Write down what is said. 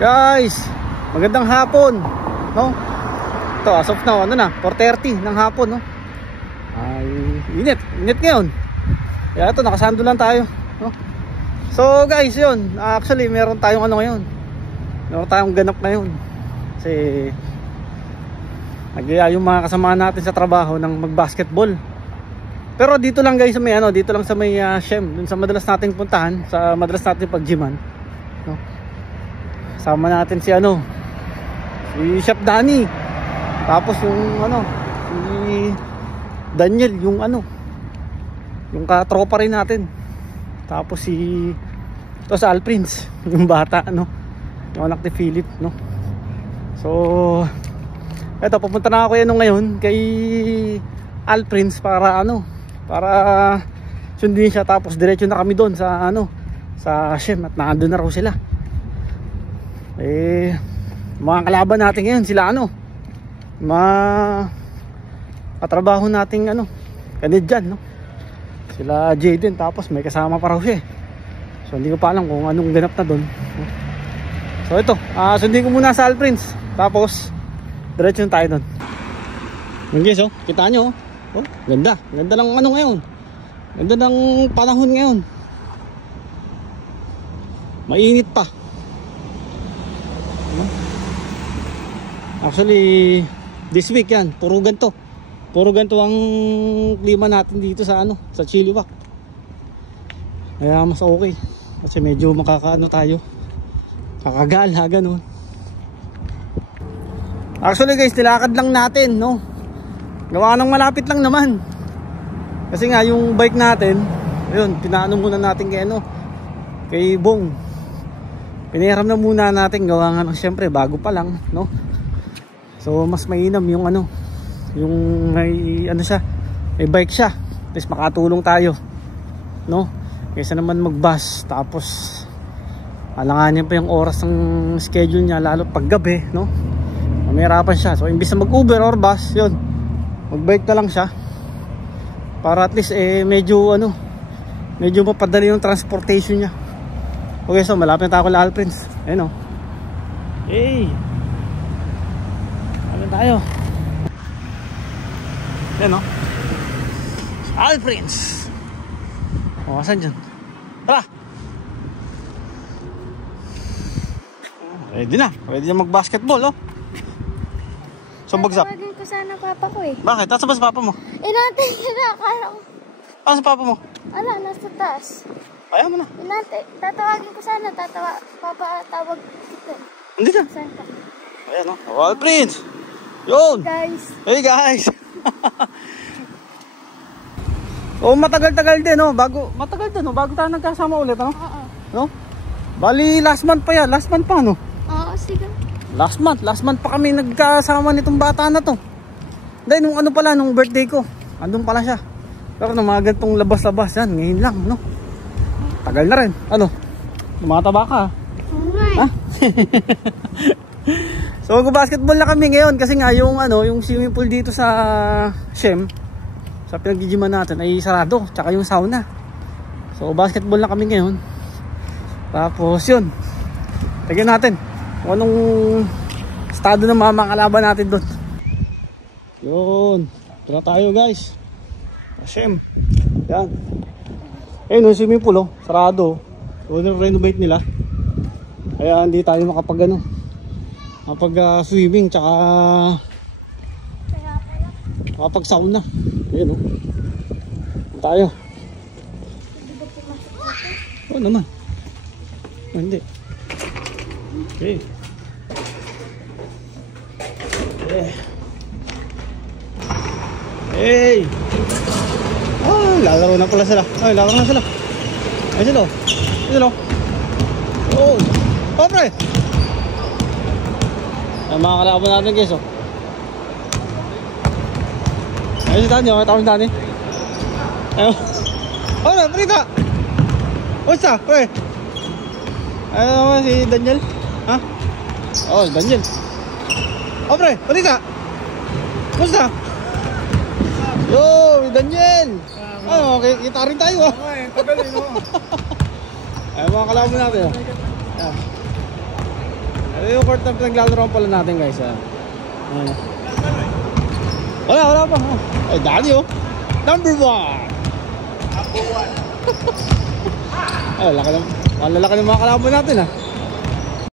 Guys, magandang hapon, no? Ito, as of now, ano na, 4:30 ng hapon, no? Ay, init ngayon. Kaya ito, nakasando lang tayo, no? So guys, yun, actually meron tayong ano ngayon, meron tayong ganap ngayon. Kasi nagyaya yung mga kasama natin sa trabaho ng mag-basketball. Pero dito lang guys, sa may ano, dito lang sa may Shem, dun sa madalas nating puntahan, sa madalas nating pag-gyman, no? Sama natin si ano, si Chef Danny. Tapos yung ano, si Daniel, yung ano, yung katropa rin natin. Tapos si ito sa Al Prince, yung bata, no, yung anak ni Philip, no. So eto, pupunta na ako yan ngayon kay Al Prince para ano, para sundin siya. Tapos diretso na kami doon sa ano, sa Shem, at nandun na raw sila. Mga kalaban natin ngayon sila ano, katrabaho nating ano, Canadian, no? Sila Jaden, tapos may kasama pa raw siya. So hindi ko pa alam kung anong ganap na doon. So ito, sundin ko muna sa Al Prince, tapos diretso tayo doon. Yung guys, oh, kita nyo, oh, ganda lang ano ngayon, ganda ng panahon ngayon, mainit pa. Actually this week yan, puro ganito ang klima natin dito sa ano, sa Chilliwack. Kaya mas okay kasi medyo makakaano tayo, kakagala ganun. Actually guys, nilakad lang natin, no, gawa ng malapit lang naman. Kasi nga yung bike natin, ayun, pinaano muna natin kay ano, kay Bong. Pinahiram na muna natin, gawa nga ng syempre bago pa lang, no. So mas mainam yung ano, yung may ano siya, may bike siya, tapos makatulong tayo, no, kaysa naman mag-bus tapos alanganin pa yung oras ng schedule niya, lalo pag gabi, no, mahirapan siya. So imbis na mag-Uber or bus, yun, mag-bike na lang siya para at least medyo ano, medyo mapadali yung transportation niya. Okay, so malapit na ako kay Al Prince. Ayun, oh. Hey, tayo. Yan, oh, Al Prince. O, asan dyan? Tara. Ready na mag-basketball, oh. So bagsak. Tatawagin ko sana papa ko eh. Bakit? Nasa ba sa papa mo? Inantay ka na, akala ko. Ano sa papa mo? Ala, nasa taas. Ayaw mo na. Inantay, tatawagin ko sana, papatawag kita. Hindi na. Saan ka? Ayan, oh, Al Prince. Yun. Guys. Hey guys. Oh, matagal-tagal din, no? Bago tayo nagkasama ulit, ano? Oo. No? Bali last month pa yan. Last month pa, no? Oo, sige. Last month pa kami nagkasama nitong bata na to. Dahil nung ano pala, nung birthday ko, andun pala siya. Pero nung mga gantong labas-labas yan, ngayon lang, no? Tagal na rin. Ano? Tumataba ka, ha? Ha? So mag-basketball na kami ngayon kasi nga yung ano, yung swimming pool dito sa Shem, sa pinag-gyman natin ay sarado, tsaka yung sauna. So basketball na kami ngayon. Tapos yun, tignan natin kung anong estado ng mga kalaban natin doon. Yun, tara tayo guys. Shem, yan. Ayun yung swimming pool, oh, sarado. So renovate nila, kaya hindi tayo makapag ano, kapag swimming, tsaka kapag sauna. Ayan, o, tayo. Oo naman. Hindi. Okay. Hey, lalaro na pala sila. Ay, lalaro na sila. Ay, sila. Oh, pre. Ay, mga kalaban natin guys, oh. Ayun si Dani, okay, tawag si Dani. Ayun. Oh, na, pre ka. Basta, pre. Ayun naman si Daniel. Ha? Oh, Daniel. Oh, pre, pre ka. Basta. Yo, Daniel. Ano, kita rin tayo, ah. Okay, tagalin mo. Ayun, mga kalaban natin, oh. yung court na pinaglalaroan pala natin guys. Ano? Wala pa. Ay, dali oh. Number 1. Ay, lalaki ng mga kalaban natin